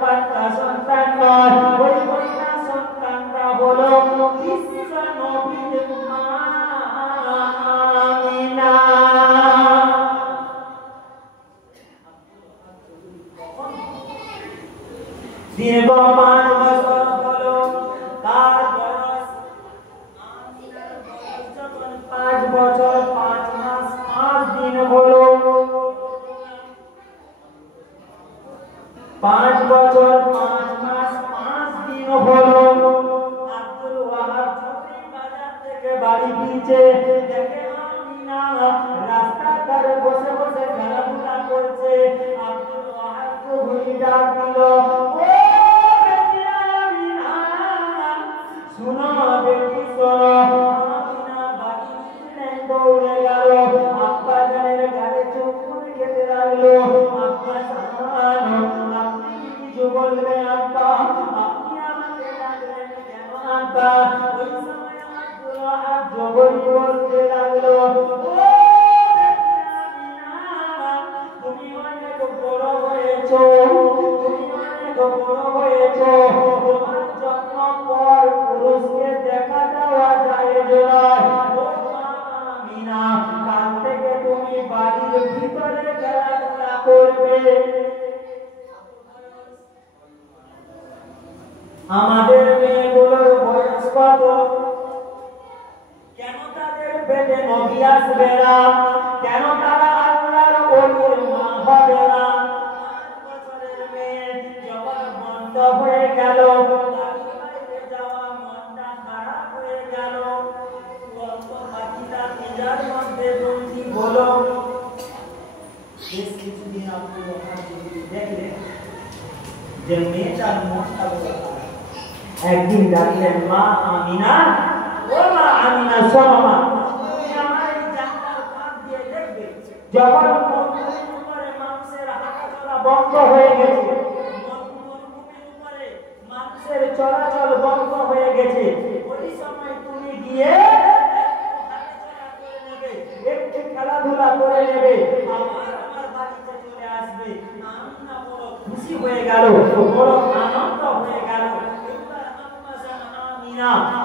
পাঁচটা সন্তান নয়, ওই কন্যা সন্তানটা হলো বিশ্ব নবীর মা আমিনা। দীর্ঘ 5 বছর হলো তার বয়স, আমিনার বয়স যখন 5 বছর 5 মাস 5 দিন হলো, 5 বছর 5 মাস 5 দিন হলো, আব্দুল ওয়াহাব চৌধুরী বাজার থেকে বাড়ি ফিরছে, দেখে আমিনা রাস্তার ধারে বসে বসে খেলাধুলা করছে। আব্দুল ওয়াহাব চৌধুরী ডাক দিল, শোনো বেটি শোনো। আমিনা বাড়ি ফিরে দৌড়ে গেল, আব্বা জানের গালে চুমুন খেতে লাগলো। আব্বা জান, আপনি কিছু বলবেন আব্বা? আপনি আমাকে ডাকলেন কেন আব্বা? ওই সময় আব্দুল ওয়াহাব জবরি বলতে লাগলো, ও বেটি আমিনা, তুমি অনেক বড় হয়েছো, তুমি অনেক বড় হয়েছো, তোমার জন্ম পর পুরুষকে দেখা দেওয়া যায় নয়। ও মা আমিনা, কাল থেকে তুমি বাড়ির ভিতরে খেলাধুলা করবে। আমাদের মেয়েগুলোর বয়স কত? কেন তাদের পেটে নবী আসবে না? কেন তারা আল্লাহর ওলির মা হবে না? 5 বছরের মেয়ে যখন বন্ধ হয়ে গেল, বাড়ির বাইরে যাওয়া মনটা খারাপ হয়ে গেল, কত পাখিটা পিঁজার মধ্যে বন্দী হলো। বেশ কিছুদিন আব্দুল ওয়াহাব দেখলেন যে মেয়েটার মনটা বড় খারাপ। একদিন ডাকলেন, মা আমিনা, ও মা আমিনা, শোনো মা, তুমি আমার এই জানলার ফাঁক দিয়ে দেখবে, যখন মরুভূমির উপরে মানুষের হাঁটাচলা বন্ধ হয়ে গেছে, মরুভূমির উপরে মানুষের চলাচল বন্ধ হয়ে গেছে, ওই সময় তুমি গিয়ে হাঁটাচলা করে নেবে, একটু খেলাধুলা করে নেবে, আবার আমার বাড়িতে চলে আসবে। আমিনা বড় খুশি হয়ে গেল, বড় আনন্দ হয়ে গেল।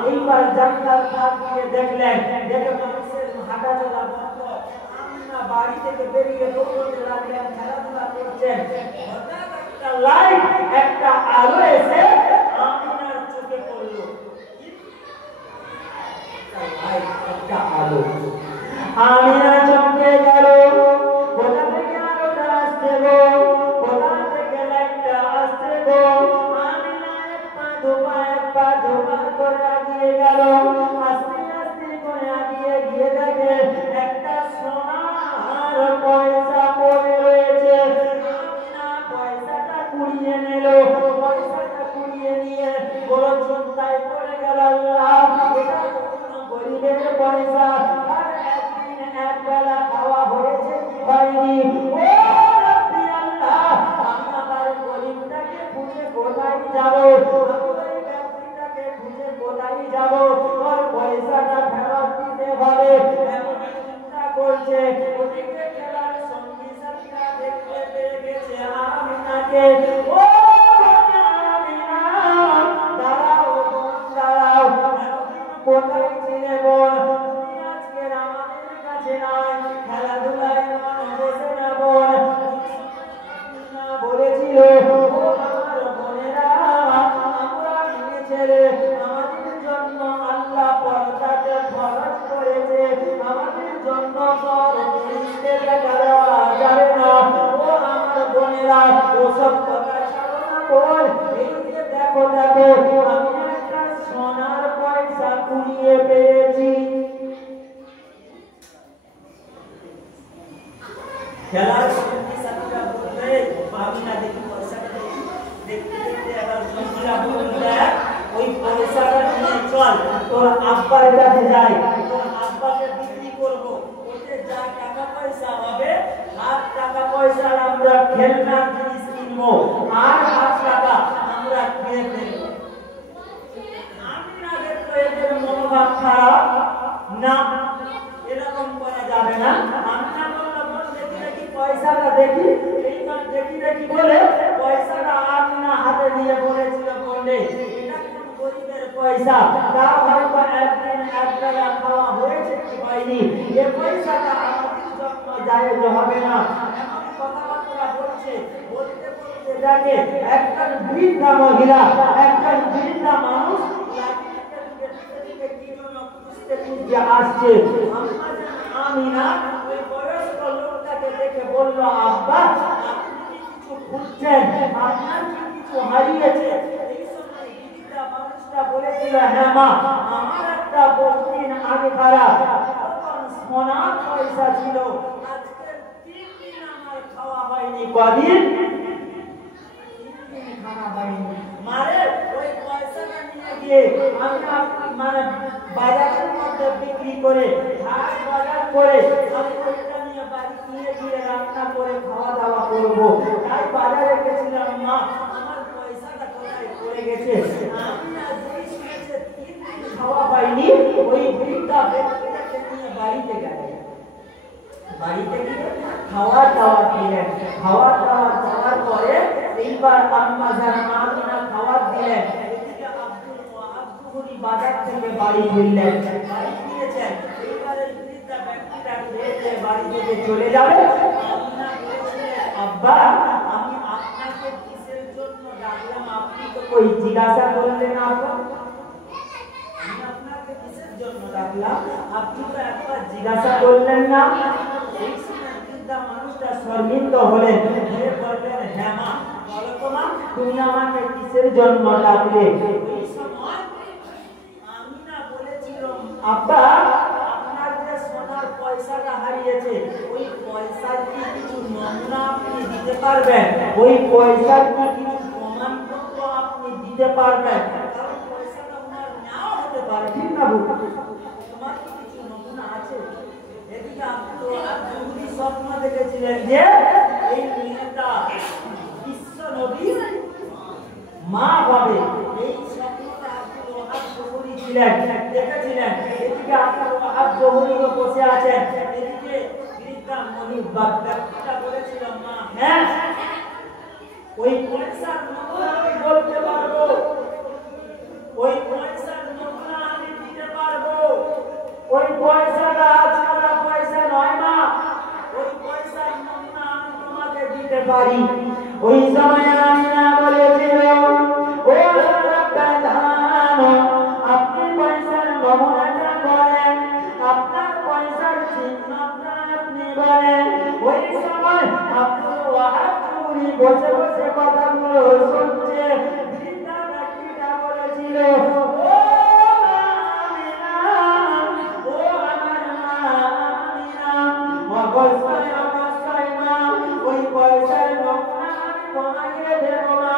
এইবার জানলার ফাঁক দিয়ে দেখলেন, দেখে মানুষের হাঁটাচলা বন্ধ। আমিনা বাড়ি থেকে বেরিয়ে দৌড়তে লাগলেন, খেলাধুলা করছেন। হঠাৎ একটা লাইট, একটা আলো এসে আমিনার চোখে পড়ল। একটা আলো, আমিনা চমকে গেল, কোথা থেকে আলোটা আসছে গো, কোথা থেকে লাইটটা আসছে গো। আমিনা এক পা ধোপা করে আগিয়ে গেল, আস্তে আস্তে করে আগিয়ে গিয়ে দেখে একটা সোনার পয়সা পড়ে রয়েছে। আমিনা পয়সাটা কুড়িয়ে নিল, পয়সাটা কুড়িয়ে নিয়ে বড় চিন্তায় পড়ে গেল, আল্লাহ, এটা কোনো গরিবের পয়সা, আর একদিন একবেলা খাওয়া হয়েছে কি হয়নি। ও রব্বি আল্লাহ, আমি আমার গরিবটাকে খুঁজে কোথায় যাব, খুঁজে কোথায় যাব, ওর পয়সাটা ফেরত দিতে হবে, এমন চিন্তা করছে। ওদিকে খেলার সঙ্গী সাথীরা দেখতে পেয়ে গেছে আমিনাকে। ও আমিনা, দাঁড়াও বোন, দাঁড়াও, কোথায় ছিলে বোন? তুমি আজকে আমাদের কাছে নয়, খেলাধুলায় মন বসে না বোন। আমিনা বলেছিল, ও আমার বোনেরা, আমরা মেয়ে ছেলে, আমাদের জন্য আল্লাহ পর্দাতে ফরজ করেছে, আমাদের জন্য পরপুরুষকে দেখা দেওয়া যাবে না। ও আমার বোনেরা, ওসব কথা ছাড়ো না বোন। এই যে দেখো দেখো, আমি একটা সোনার পয়সা কুড়িয়ে পেয়েছি। খেলার সঙ্গী সাথীরা বলবে, আমিনা দেখি পয়সাটা দেখি। দেখতে দেখতে আবার সঙ্গীরা বলবে, ওই পয়সাটা নিয়ে চল তোর আব্বার কাছে যাই, তোর আব্বাকে বিক্রি করবো, ওতে যা টাকা পয়সা হবে আর টাকা পয়সা আমরা খেলনা জিনিস কিনবো, আর 5 টাকা আমরা খেয়ে ফেলবো। আমিনা দেখলো এদের মনোভাব খারাপ, না এরকম করা যাবে না। আমিনা বলল, দেখি দেখি পয়সাটা দেখি। এইবার দেখি দেখি বলে পয়সাটা আমিনা পয়সা তা হয়তো একদিন একবেলা খাওয়া হয়েছে কি হয়নি, এ পয়সাটা আমাদের জন্য জায়েজ হবে না। এমন কথাবার্তা বলছে, বলতে বলতে দেখে একজন বৃদ্ধা মহিলা, একজন বৃদ্ধা মানুষ খুঁজতে আসছে। আমিনা ওই বয়স্ক লোকটাকে দেখে বলল, আব্বা আপনি কিছু খুঁজছেন, আপনার কি কিছু হারিয়েছে? এই সময় বৃদ্ধা মানুষটা বলেছিল, হ্যাঁ মা, আমার একটা বহুদিন আগে খারাপ তখন সোনার পয়সা ছিল, আজকে 3 দিন আমার খাওয়া হয়নি। কদিন? 3 দিন খাওয়া হয়নি। মারে ওই পয়সাটা নিয়ে গিয়ে আমি মানে বাজারের মধ্যে বিক্রি করে হাট বাজার করে আমি ওইটা নিয়ে বাড়ি নিয়ে গিয়ে রান্না করে খাওয়া দাওয়া করবো। তাই বাজারে গেছিলাম, মা আমার পয়সাটা কোথায় পড়ে গেছে? আমি না যেই শুনেছে 3 দিন খাওয়া পাইনি, ওই বৃদ্ধা ব্যক্তিটাকে নিয়ে বাড়িতে গেলেন। বাড়িতে গিয়ে খাওয়া দাওয়া দিলেন। খাওয়া দাওয়া দেওয়ার পরে এইবার আম্মা জান আমিনা খাওয়া দিলেন। এদিকে আব্দুল ওয়াহাব জুহরি বাজার থেকে বাড়ি ফিরলেন। বাড়ি ফিরেছেন, এইবার এই বৃদ্ধা ব্যক্তিটা খেয়ে বাড়ি থেকে চলে যাবে। আমিনা বলেছিলেন, আব্বা আমি আপনাকে কিসের জন্য ডাকলাম? আপনি তো কই জিজ্ঞাসা করলেন না। আমি আপনাকে কিসের জন্য ডাকলাম? আপনি তো একবার জিজ্ঞাসা করলেন না। এই সময় বৃদ্ধা মানুষটা শর্মিন্দ হলেন, হয়ে বললেন, হ্যাঁ মা বলো তো মা, তুমি আমাকে কিসের জন্য ডাকলে? এই সময় আমিনা বলেছিল, আব্বা আপনার যে সোনার পয়সাটা হারিয়েছে, ওই পয়সার কি কিছু নমুনা আপনি দিতে পারবেন? ওই পয়সার কি কিছু প্রমাণপত্র আপনি দিতে পারবেন? কারণ পয়সাটা ওনার নাও হতে পারে, ঠিক না? তোমার কি কিছু নমুনা আছে? এদিকে আব্দুল ওয়াহাব জুহরি স্বপ্ন দেখেছিলেন যে এই মেয়েটা বিশ্ব নবীর মা হবে। এই স্বপ্নটা আব্দুল ওয়াহাব জুহরি দেখেছিলেন। এদিকে আব্দুল ওয়াহাব জুহরিও বসে আছেন। এদিকে বৃদ্ধা মহিলা ব্যক্তিটা বলেছিল, মা হ্যাঁ ওই পয়সার নমুনা আমি বলতে পারবো, ওই পয়সার নমুনা আমি দিতে পারবো। ওই পয়সাটা আজকাল পয়সা নয় মা, ওই পয়সার নমুনা আমি তোমাকে দিতে পারি। ওই সময় আমিনা বলেছিল, ও প্রধান আপনি পয়সার নমুনাটা বলেন, আপনার পয়সার চিহ্নটা আপনি বলেন। ওই সময় আব্দুল ওয়াহাব জুহরি বসে বসে কথাগুলো শুনছে। বৃদ্ধা ব্যক্তিটা বলেছিল, অবশ্যই অবশ্যই মা, ওই পয়সার নমুনা আমি তোমাকে দেব না,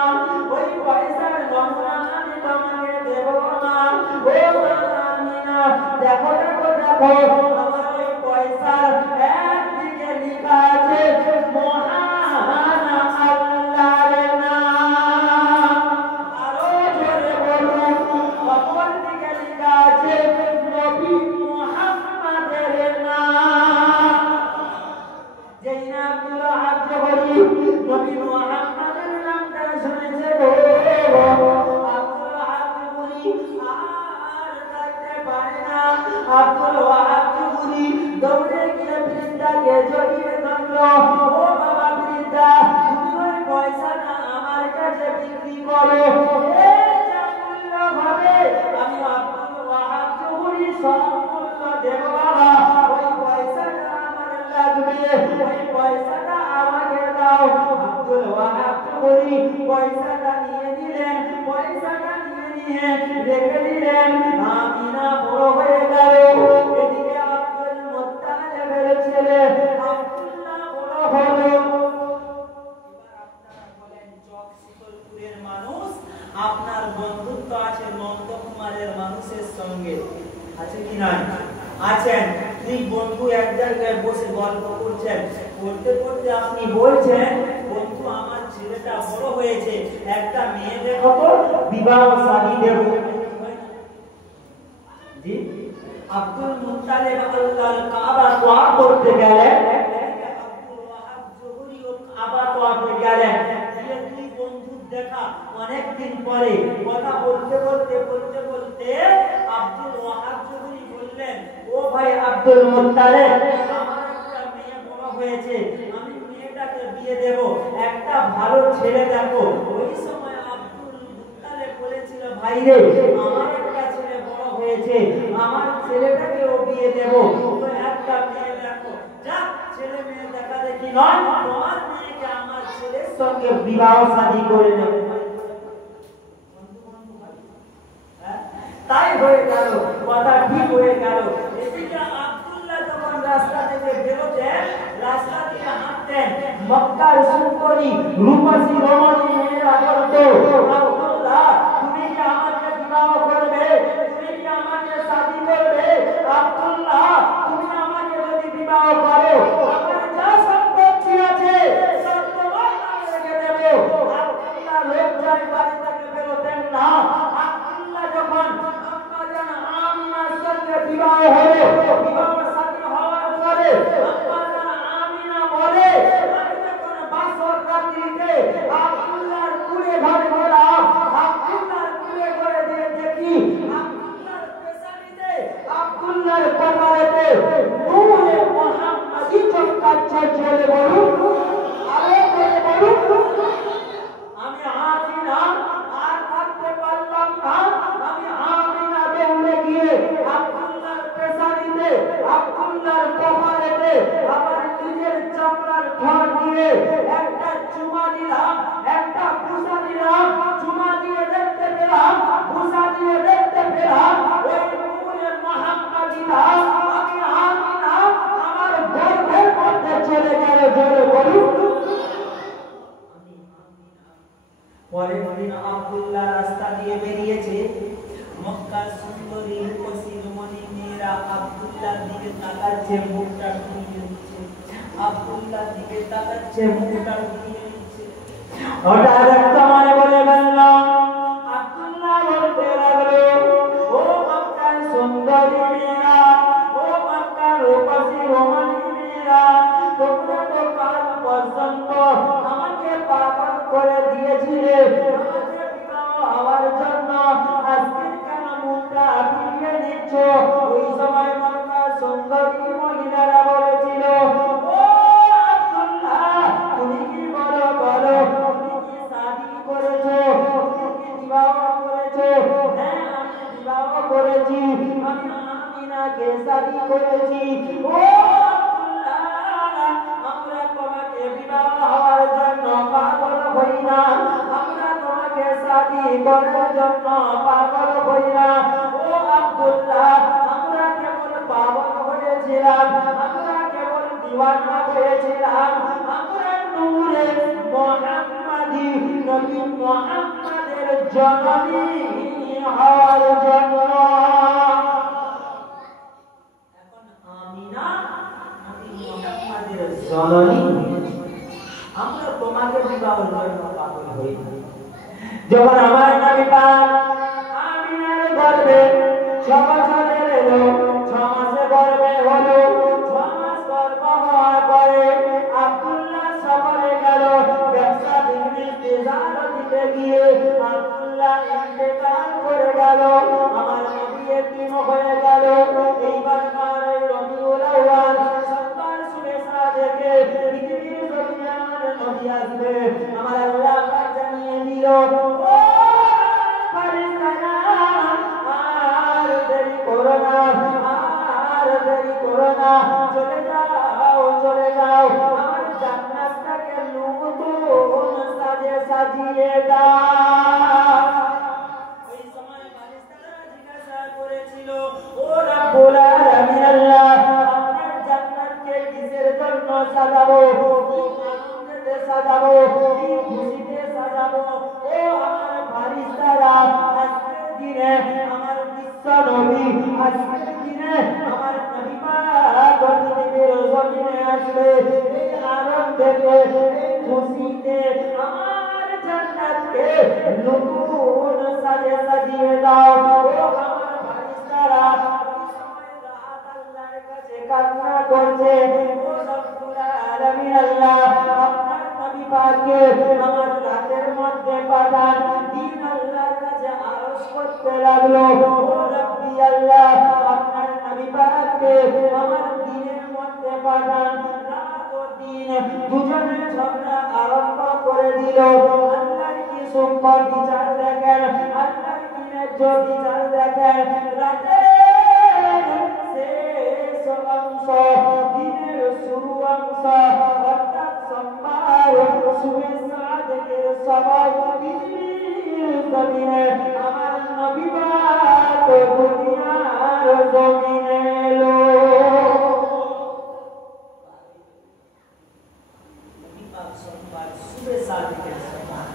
ওই পয়সার নমুনা আমি তোমাকে দেব না। ও আমিনা দেখো দেখো দেখো, আমার ওই পয়সার একদিকে লেখা আছে মহান আল্লাহর নাম, আরো জোরে বলুন, অপর দিকে লেখা আছে নবী মুহাম্মাদের নাম। যেই না আব্দুল ওয়াহাব জুহরি নবী মুহাম্মাদের নামটা শুনেছে, আব্দুল ওয়াহাব জুহরি আর থাকতে পারে না। আব্দুল ওয়াহাব জুহরি দৌড়ে গিয়ে বৃদ্ধাকে জড়িয়ে ধরল, ও বাবা বৃদ্ধা, তুমি ওই পয়সাটা আমার কাছে বিক্রি করো, যা মূল্য হবে আমি আব্দুল ওয়াহাব জুহরি সম্পূর্ণ দেব বাবা। ওই পয়সাটা আমার লাগবে, ওই পয়সাটা আমাকে দাও। আব্দুল ওয়াহাব জুহরি পয়সাটা নিয়ে নিলেন, পয়সাটা নিয়ে রেখে দিলেন। আমিনা বড় হয়ে গেল। এদিকে আব্দুল মুত্তালিবের ছেলে আব্দুল্লাহ বড় হলো। এবার আপনারা বলেন, চক শীতলপুরের মানুষ, আপনার বন্ধুত্ব আছে নন্দকুমারের মানুষের সঙ্গে, আছে কি নাই? আছেন। দুই বন্ধু এক জায়গায় বসে গল্প করছেন, করতে করতে আপনি বলছেন, বন্ধু আমার ছেলেটা বড় হয়েছে, একটা মেয়ে দেখো তো, বিবাহ শাদী দেব। জি আব্দুল মুত্তালিব আল্লাহর কাবা তোয়াফ করতে গেলেন, আব্দুল ওয়াহাব জুহরি কাবা তোয়াফে গেলেন। দুই বন্ধু দেখা অনেক দিন পরে কথা বলতে বলতে আব্দুল ওয়াহাব চৌধুরী বললেন, ও ভাই আব্দুল মুত্তালিব, আমার একটা মেয়ে বড় হয়েছে, আমি মেয়েটাকে বিয়ে দেব, একটা ভালো ছেলে দেখো। ওই সময় আব্দুল মুত্তালিব বলেছিল, ভাই রে, আমার একটা ছেলে বড় হয়েছে, আমার ছেলেটাকেও বিয়ে দেব, তো একটা মেয়ে দেখো। যা ছেলে মেয়ে দেখা দেখি নয়, তোমার মেয়েকে আমার ছেলের সঙ্গে বিবাহ শাদী করে দেব। তাই হয়ে গেল, কথা ঠিক হয়ে গেল। এদিকে আব্দুল্লাহ যখন রাস্তা থেকে বেরোতেন, রাস্তা দিয়ে হাঁটতেন, মক্কার সুন্দরী রূপসী রমণী মেয়েরা বলতো, আব্দুল্লাহ, তুমি কি আমাকে বিবাহ করবে? তুমি কি আমাকে শাদী করবে? আব্দুল্লাহ, তুমি আমাকে যদি বিবাহ করো, আমার যা সম্পত্তি আছে সব তোমার নামে রেখে দেব। আব্দুল্লাহ লজ্জায় বাড়ি থেকে বেরোতেন না। আব্দুল্লাহ যখন আমিনার সঙ্গে বিবাহ হলো, বিবাহ শাদী হওয়ার পরে আমিনা বলে, আমি যখন বাসর রাত্রিতে আব্দুল্লাহর কুড়ে ঘরে গেলাম, আব্দুল্লাহর কুড়ে ঘরে দিয়ে দেখি আব্দুল্লাহর পেশানিতে, আব্দুল্লাহর কপালেতে নূরে মুহাম্মাদি চমকাচ্ছে। চলে বলুন, আরে বলে বলুন। আমি আমিনা আর থাকতে পারলাম না, আমি আমিনা দৌড়ে গিয়ে আব্দুল্লাহর পেশানিতে, আব্দুল্লাহর কপালেতে আমার নিজের চামড়ার ঘর দিয়ে একটা চুমা দিলাম, একটা বুসা দিলাম। চুমা দিয়ে দেখতে পেলাম, বুসা দিয়ে দেখতে পেলাম, ওই নূরে মুহাম্মাদিটা আমি আমিনা আমার গর্ভের মধ্যে চলে গেল। জোরে বলুন। পরের দিন আব্দুল্লাহ রাস্তা দিয়ে বেরিয়েছে, মক্কার সুন্দরী রূপসী রমণী মেয়েরা আব্দুল্লাহর দিকে তাকাচ্ছে, মুখটা ঘুরিয়ে নিচ্ছে। আব্দুল্লাহর দিকে তাকাচ্ছে, মুখটা ঘুরিয়ে নিচ্ছে। হঠাৎ একটা মানে বলে বলল, আব্দুল্লাহ বলতে লাগলো, ও মক্কার সুন্দরী মেয়েরা, ও মক্কার রূপসী রমণী মেয়েরা, তোমরা তো কাল পর্যন্ত আমাকে পাগল করে দিয়েছিলে, আমাকে বিবাহ হওয়ার জন্য, আজকে কেন মুখটা ফিরিয়ে নিচ্ছ? ওই সময় মক্কার সুন্দরী মহিলারা বলেছিল, ও আব্দুল্লাহ, তুমি কি বলো বলো, তুমি কি শাদী করেছো? তুমি কি বিবাহ করেছো? হ্যাঁ, আমি বিবাহ করেছি, আমি আমিনাকে শাদী করেছি। ও আমরা তোমাকে বিবাহ হওয়ার জন্য পাগল হই না, আমরা তোমাকে শাদী করার জন্য পাগল হই না। ও আব্দুল্লাহ, আমরা কেবল পাগল হয়েছিলাম, আমরা কেবল দিওয়ানা হয়েছিলাম, আমরা নূরে মুহাম্মাদি নবী মুহাম্মাদের জননী হওয়ার জন্য। এখন আমিনা নবী মুহাম্মাদের জননী, আমরা তোমাকে বিবাহের জন্য পাগল হই। যখন আমার নবী পাক আমিনার গর্ভে 6 বছরের এলো, 6 মাসে গর্ভে হলো, 6 মাস গর্ভ হওয়ার পরে আব্দুল্লাহ সফরে গেল ব্যবসা বিজনেস তিজারত দিতে গিয়ে। আব্দুল্লাহ ইন্তেকাল করে গেল, আমার নবী এতিম হয়ে গেল। এইবার মারে রবিউল আউয়াল সবার শুভেচ্ছা দেখে পৃথিবীর জমিনে আমার নবী আসবে, আমার আল্লাহ পাক জানিয়ে দিল, ও ফারিস্তারা, আর দেরি করো না, আর দেরি করো না, চলে যাও, চলে যাও, আমার জান্নাতটাকে নতুন সাজে সাজিয়ে দাও। ওই সময় ফারিস্তারা জিজ্ঞাসা করেছিল, ও রব্বুল আলামিন আল্লাহ, আপনার জান্নাতকে কিসের জন্য সাজাবো? কি আনন্দে সাজাবো? কি খুশিতে সাজাবো? ও আমার ফারিস্তারা, আজকের দিনে আমার বিশ্ব নবী, আজকের দিনে আমার নবী পাক পৃথিবীর জমিনে আসবে। এই আনন্দেতে, এই খুশিতে আমার জান্নাতকে নতুন সাজে সাজিয়ে দাও। ও আমার ফারিস্তারা, ওই সময় রাত আল্লাহর কাছে কান্না করছে, ও রব্বুল আলামিন আল্লাহ, আপনার নবী পাকে আমার রাতের মধ্যে পাঠান দিন আল্লাহর কাছে আরজ করতে লাগলো ও রব্বি আল্লাহ আপনার নবী পাককে আমার দিনের মধ্যে পাঠান রাত ও দিন দুজনের ঝগড়া আরম্ভ করে দিল আল্লাহর কি সুন্দর বিচার দেখেন আল্লাহর কি ন্যায্য বিচার দেখেন রাতে শেষ অংশ দিনের শুরু অংশ অর্থাৎ সোমবার সুবে সাদেকের সবাই পৃথিবীর জমিনে আমার নবী পাক দুনিয়ার জমিনে এলো নবী পাক সোমবার সুবে সাদেকের সবাই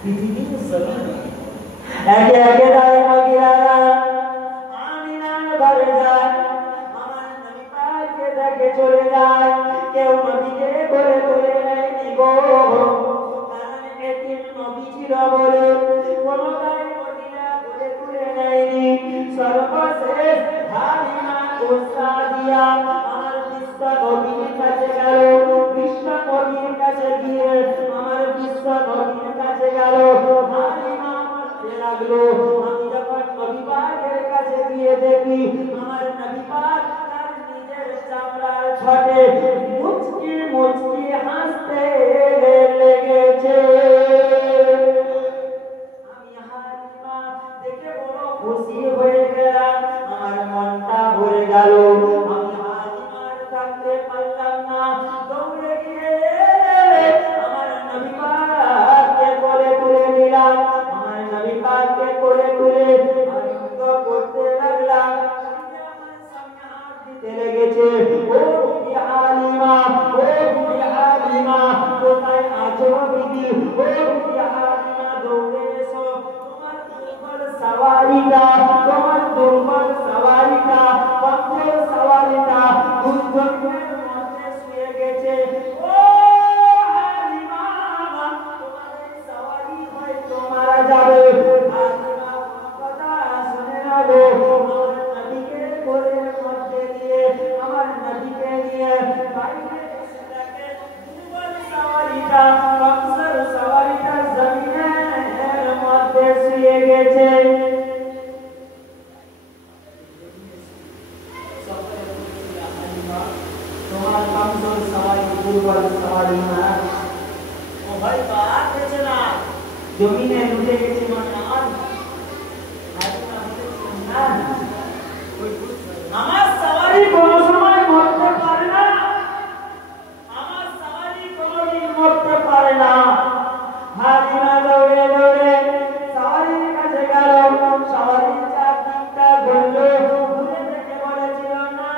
পৃথিবীর জমিনে একে একে দাঁড়িয়ে মদিনারা আমিনার ঘরে যায় আমার নবী পাককে দেখে চলে যায় কেউ নবীকে বলে তুলে নেয়নি গো কারণ এতিম নবী ছিল বলে কোনো তাই মদিনা বলে তুলে নেয়নি সর্বশেষ হালিমা উসাদিয়া আমার বিশ্ব নবীর কাছে গেল বিশ্ব নবীর কাছে গিয়ে আমার বিশ্ব নবীর কাছে গেল হালিমা লাগলো আমি যখন নবী পাকের কাছে গিয়ে দেখি আমার নবী পাক তার নিজের চামড়ার ছটে মুচকি মুচকি হাসতে লেগেছে আমি হালিমা দেখে বড় খুশি হয়ে গেলাম আমার মনটা ভরে গেল আমি হালিমার থাকতে পারলাম না দৌড়ে গিয়ে আমার নবী পাককে কোলে তুলে নিলাম নবী পাককে কোলে তুলে আনন্দ করতে লাগলাম আমার সামনে হাত দিতে লেগেছে ও বিবি হালিমা কোথায় আছো বিবি ও বিবি হালিমা দৌড়ে এসো তোমার দুর্বল সওয়ারিটা কমজোর সওয়ারিটা দুর্যোগের মধ্যে শুয়ে গেছে ও হালিমা তোমার এই সওয়ারি হয়তো মারা যাবে হালিমা কথা শুনে নাও আমার নবীকে কোলের মধ্যে দিয়ে আমার নবীকে নিয়ে বাইরে এসে দেখে দুর্বল সওয়ারিটা কমজোর সওয়ারিটা জমিনের মধ্যে শুয়ে গেছে তোমার কমজোর সওয়ারি দুর্বল সওয়ারি মারা ও ভাই বাদ বেঁচে না জমিনে লুটে গেছে মানে আমার সওয়ারি কোনো সময় মরতে পারে না আমার সওয়ারি কোনোদিন মরতে পারে না হালিমা দৌড়ে দৌড়ে সওয়ারির কাছে গেল সওয়ারির চারদিকটা ঘুরল ঘুরে দেখে বলেছিল না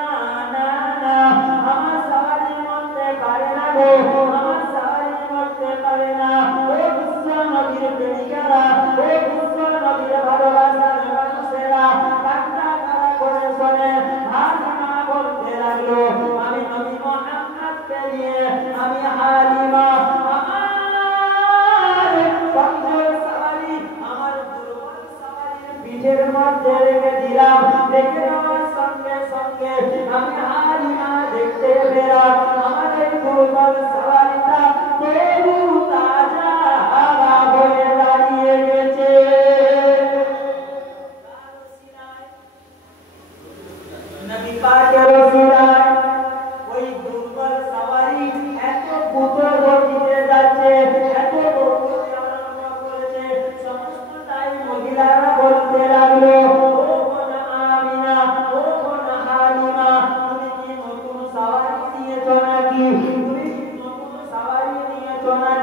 আমার সওয়ারি মরতে পারে না গো আমার সওয়ারি মরতে পারে না ও বিশ্ব নবীর প্রেমিকারা ও বিশ্ব নবীর ভালোবাসার মানুষেরা কান্না কারা করে শোনে হালিমা বলতে লাগলো আমি নবী মুহাম্মদকে নিয়ে আমি হালিমা আমার কমজোর সওয়ারি আমার দুর্বল সওয়ারির পিঠের মধ্যে রেখে দিলাম রেখে দেওয়ার সঙ্গে সঙ্গে আমি হালিমা দেখতে পেলাম আমার এই দুর্বল সওয়ারিটা তবু তাজা হয়ে দাঁড়িয়ে গেছে নবী পাকের ওসিলায় ওই দুর্বল সওয়ারি এত দ্রুত গতিতে যাচ্ছে এত গতিতে আরম্ভ করেছে সমস্ত তাই মহিলারা বলতে লাগলো ও বোনা আমিনা ও বোনা হালিমা তুমি কি নতুন সওয়ারি নিয়েছো নাকি তুমি কি নতুন সওয়ারি নিয়েছো নাকি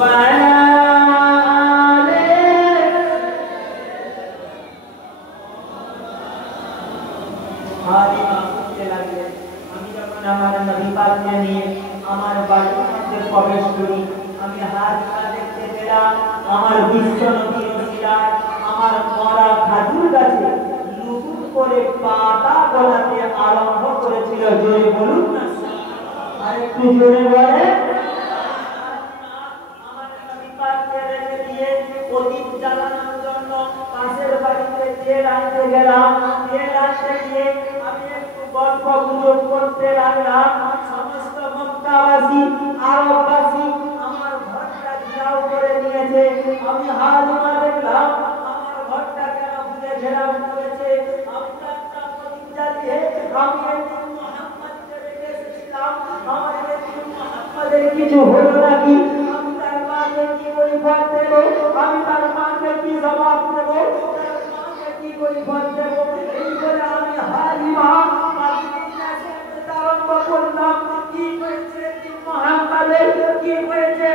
আমি যখন আমার নবী পাককে নিয়ে আমার বাড়ির মধ্যে প্রবেশ করি, আমি হালিমা দেখতে পেলাম আমার বিশ্ব নবী ওসিলায় আমার মরা খাজুর গাছে লুকুর করে পাতা গলাতে আরম্ভ করেছিল। জোরে বলুন না, আর একটু জোরে বলে। আমার নবী পাককে রেখে দিয়ে প্রদীপ জ্বালানোর জন্য পাশের বাড়িতে তেল আনতে গেলাম। তেল আনতে গিয়ে আমি একটু গল্প গুজব করতে লাগলাম। সমস্ত মক্কাবাসী আরববাসী আমার ঘরটা ঘেরাও করে নিয়েছে। আমি হালিমা দেখলাম আমার ঘরটা কেন ঘুরে ঘেরাও করেছে। আমি একটা প্রদীপ জ্বালিয়ে আমি একদিন মুহাম্মদকে রেখে এসেছিলাম। আমার একদিন মুহাম্মদের কিছু হলো নাকি? আমি তার মাকে কি পরিবার দেব? আমি তার মাকে কি জবাব দেব? তার মাকে কি পরিবার দেব? এই বলে আমি হালিমা আরম্ভ করলাম। কি হয়েছে মুহাম্মাদের? কি হয়েছে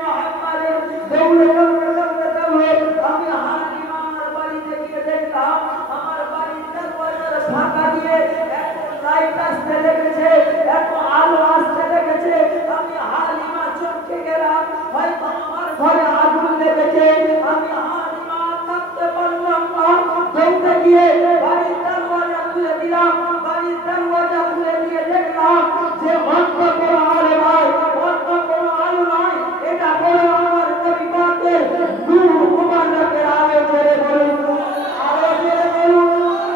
মুহাম্মাদের? দৌড়ে দৌড়ে দৌড়ে দৌড়ে আমি হালিমার বাড়িতে গিয়ে দেখলাম আমার বাড়ির দরজার ফাঁকা দিয়ে এত লাইট আসতে লেগেছে, এত আলো আসতে লেগেছে। আমি হালিমা চমকে গেলাম, হয়তো আমার ঘরে আগুন লেগেছে। আমি হালিমা থাকতে পারলাম না, দৌড়ে গিয়ে বাড়ির দরজা খুলে দিলাম। বাড়ির দরজা খুলে দিয়ে দেখলাম যে অন্য কোনো আলো নাই, অন্য কোনো আলো নাই, এটা বড় আমার নবী পাকের নূর মুবারকের আলো। জোরে বলুন, আলো জোরে বলুন।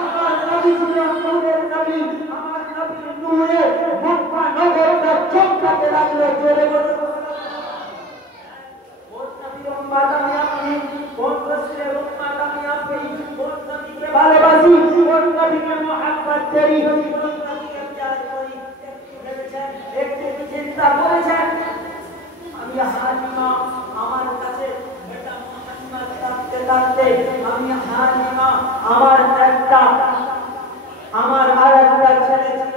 আমার নবী ছিলেন নূরের নবী, আমার নবীর নূরে মক্কা নগরটা চমকাতে লাগলো। জোরে বলুন। কোন নবীর উম্মত আমি আপনি? কোন রাসূলের উম্মত আমি আপনি? কোন নবীকে ভালোবাসি? কোন নবীকে মুহাব্বত করি? কোন নবীকে প্যার করি? একটু চিন্তা করেছেন? আমি হালিমা আমার কাছে বেটা মুহাম্মদ থাকতে থাকতে আমি হালিমা আমার আর একটা ছেলে ছিল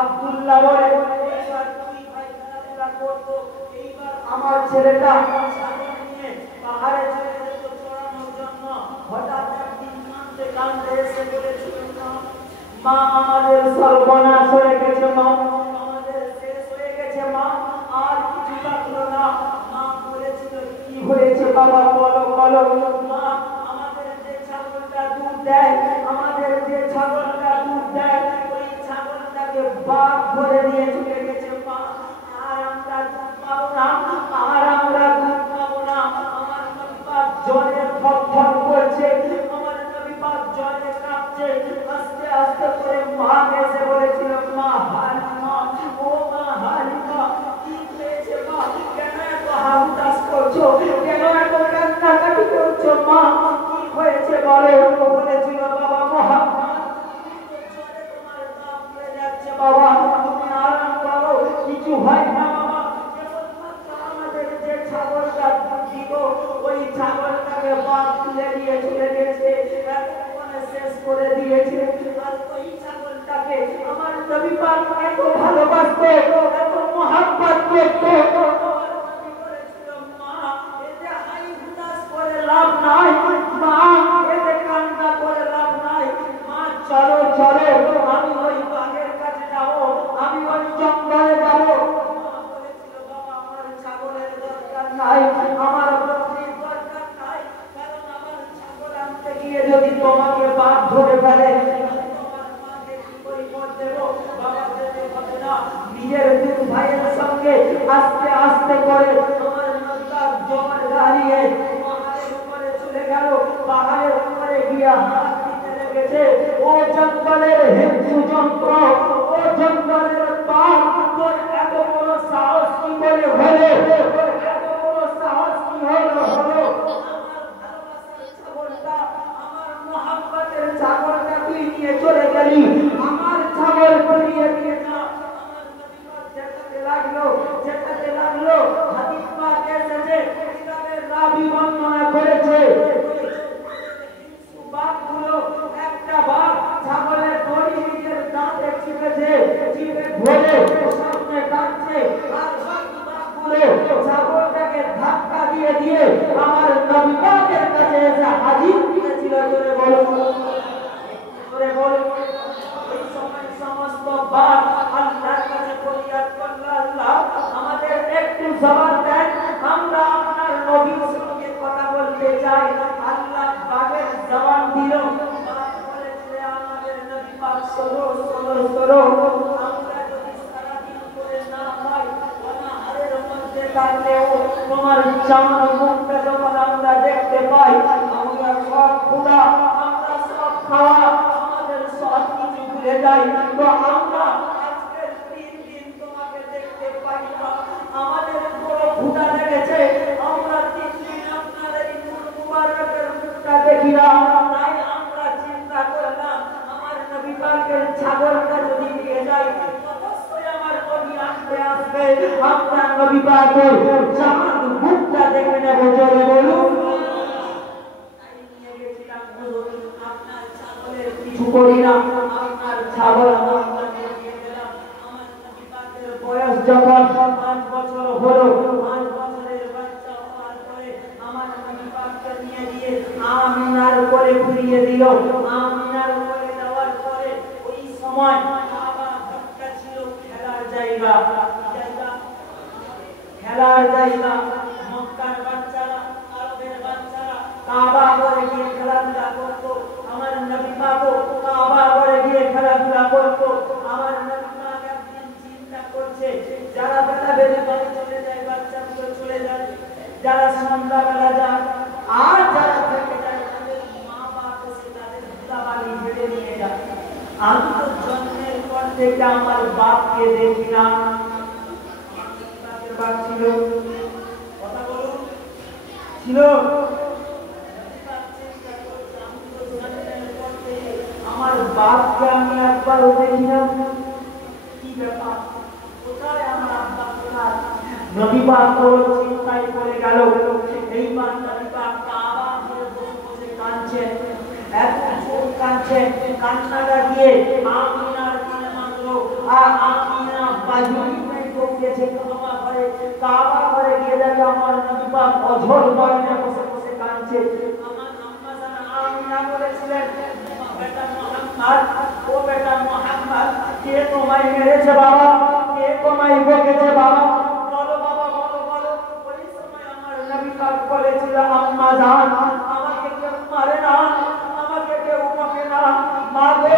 আব্দুল্লাহ বলে, এইবার দুই ভাই খেলাধুলা করতো। এইবার আমার ছেলেটা সাগর নিয়ে পাহাড়ে চলে যেত চড়ানোর জন্য। হঠাৎ একদিন কাঁদতে কাঁদতে এসে বলেছিল, মা আমাদের সর্বনাশ হয়ে গেছে, মা আমাদের শেষ হয়ে গেছে, মা আর কিছু থাকলো না। মা বলেছিল, কি হয়েছে বাবা বলো বলো। মা আমাদের যে ছাগলটা দুধ দেয়, আমাদের যে ছাগলটা দুধ দেয়, ওই ছাগলটাকে বাঘ ধরে নিয়ে চলে গেছে, মা আর আমরা দুধ পাবো না, আর আমরা দুধ পাবো না। আমার নবী পাক জলে থরথর করছে, আমার নবী পাক জলে কাঁপছে। আস্তে আস্তে করে মা এসে বলেছিল, মা হালিমা, ও মা হালিমা, কি হয়েছে মা? কেন এত হাহুতাশ করছো? কেন এত কান্নাকাটি করছো মা? কি হয়েছে বলো? বলেছিল, বাবা মুহাম্মদ, তোমার দাম হয়ে যাচ্ছে বাবা, তুমি আরাম করো, কিছু হয় না বাবা। কেবলমাত্র আমাদের যে ছাগলটা দিত, ওই ছাগলটাকে বাঘ তুলে নিয়ে চলে গেছে, শেষ করে দিয়েছে। আর ওই ছাগলটাকে আমার নবী পাক এত ভালোবাসতো, এত মুহাব্বত করতো। আমার নবী বলেছিল, মা এতে হাই হুতাশ করে লাভ নাই, মা এতে কান্না করে লাভ নাই। মা চলো চলো, আমি ওই বাঘের কাছে যাব, আমি ওই জঙ্গলে যাব। মা বলেছিল, বাবা আমার ছাগলের দরকার নাই, আমার বকরির দরকার নাই, কারণ আমার ছাগল আনতে গিয়ে যদি তোমাকে বাঘ ধরে ফেলে, তোমার মাকে কি পরিবার দেব? বাবা যেতে হবে না। নিজের দুই ভাইয়ের সঙ্গে আস্তে আস্তে করে আমার নৌকা জোয়ার দাঁড়িয়ে পাহাড়ের উপরে চলে গেল। পাহাড়ের উপরে গিয়ে হাত দিতে লেগেছে, ও জঙ্গলের হিংসু যন্ত্র, ও জঙ্গলের বাঘ, তোর এত বড় সাহস কি করে হলো? তোর এত বড় সাহস কি হলো? মুহাম্মদের ছাগলটা তুই নিয়ে চলে গেলি, আমার ছাগল ফিরিয়ে দিয়ে না। আমার নবী পাক যেতে লাগলো, যেতে লাগলো। দিয়ে আমার নবী পাকের কাছে এসে হাজির হয়েছিল। জোরে বলুন, জোরে বলুন। এই সময় সমস্ত বাপ আল্লাহর কাছে ফরিয়াদ করল, আল্লাহ আমাদের একটু জবান দেন, আমরা আপনার নবীর সঙ্গে কথা বলতে চাই। আল্লাহ পাকের জবান দিল। বাপ বলেছে, আমাদের নবী পাক সরো সরো সরো, আমরা যদি সারাদিন করে না পাই, অনাহারের মধ্যে থাকলেও তোমার চাঁদ মুখটা যখন আমরা দেখতে পাই, আমরা সব ক্ষুধা, আমরা সব খাওয়া, আমাদের সব কিছু ভুলে যাই। তো আমরা আজকের 3 দিন তোমাকে দেখতে পাই না, আমাদের বড় ক্ষুধা লেগেছে, আমরা 3 দিন আপনার এই নূর মুবারকের মুখটা দেখি না। তাই আমরা চিন্তা করলাম, আমার নবী পাকের ছাগলটা যদি নিয়ে যাই, অবশ্যই আমার নবী আসবে আসবে, আপনার নবী পাকের চাঁদ মুখটা দেখে নেব। জোরে বলুন। তাই নিয়ে গেছিলাম হুজুর, আপনার ছাগলের কিছু করি না, আপনার ছাগল আমরা নিয়ে গেলাম। আমার নবী পাকের বয়স যখন 5 বছর হলো, 5 বছরের বাচ্চা হওয়ার পরে আমার নবী পাককে নিয়ে গিয়ে আমিনার কোলে ফিরিয়ে দিল। আমিনার কোলে দেওয়ার পরে ওই সময় কাবা ঘরটা ছিল খেলার জায়গা, খেলার জায়গা। মক্কার বাচ্চারা, আরবের বাচ্চারা কাবা ঘরে গিয়ে খেলাধুলা করতো। আমার নবী পাকও কাবা ঘরে গিয়ে খেলাধুলা করতো। আমার নবী পাক একদিন চিন্তা করছে, যারা বেলা বেলা বাড়ি চলে যায়, বাচ্চাগুলো চলে যায়, যারা সন্ধ্যাবেলা যায়, আর যারা থেকে যায়, তাদের মা বাপ এসে তাদের ধুলাবালি ঝেড়ে নিয়ে যায়। আমি তো জন্মের পর থেকে আমার বাপকে দেখি না। ছিল, কথা বলুন, ছিল। আমার বাপকে আমি একবারও দেখি না। কি ব্যাপার, কোথায় আমার আব্বা, কোথায়? নবী পাক চিন্তায় পড়ে গেল। এইবার নবী পাক কাবা ঘরে বসে বসে কাঁদছেন, এত জোর কাঁদছেন, কান্নাটা গিয়ে আমিনার কানে মারলো। আর আমিনা বাজুরি গিয়েছে কাবা ঘরে। কাবা ঘরে গিয়ে দেখে আমার নবী পাক অঝোর নয়নে বসে বসে কাঁদছে। আমার আম্মা জান আমিনা বলেছিলেন, বেটা মুহাম্মদ, ও বেটা মুহাম্মদ, কে তোমায় মেরেছে বাবা, কে তোমায় বকেছে বাবা, বলো বাবা, বলো বলো। ওই সময় আমার নবী পাক বলেছিল, আম্মা জান, আমাকে কেউ মারে না, আমাকে কেউ বকে না, মা গো,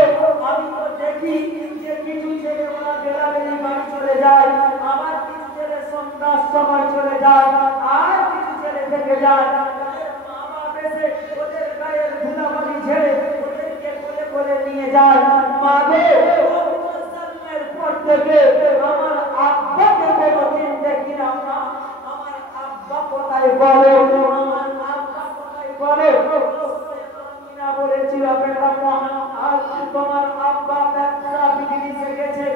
আমি তো দেখি যে কিছু ছেলে ওরা বেলাবেলি বাড়ি চলে যায়, আবার কিছু ছেলে সন্ধ্যার সময় চলে যায়, আর কিছু ছেলে থেকে যায়। মা বাপ এসে ওদের গায়ের ধুলাবালি ঝেড়ে ওদেরকে কোলে কোলে নিয়ে যায়। মা গো, জন্মের পর থেকে আমার আব্বাকে কোনোদিন দেখিলাম না। আমার আব্বা কোথায় বলো, আমার আব্বা কোথায় বলো। বলেছিল, বেটা মুহাম্মদ, তোমার আব্বা ব্যবসা বিক্রি শিখেছে,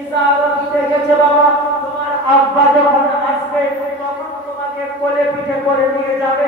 ইজারা দিতে গেছে বাবা। তোমার আব্বা যখন আসবে তখন তোমাকে কোলে পিঠে করে নিয়ে যাবে।